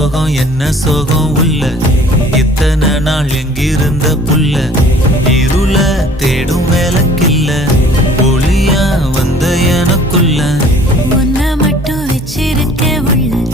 சோகம் என்ன சோகம் உள்ள இத்தனை நாள் எங்கிருந்த புல்ல இருள தேடும் வேலைக்கில்ல ஒளியா வந்த எனக்குள்ள உன்னை மட்டும் வச்சிருக்க உள்ள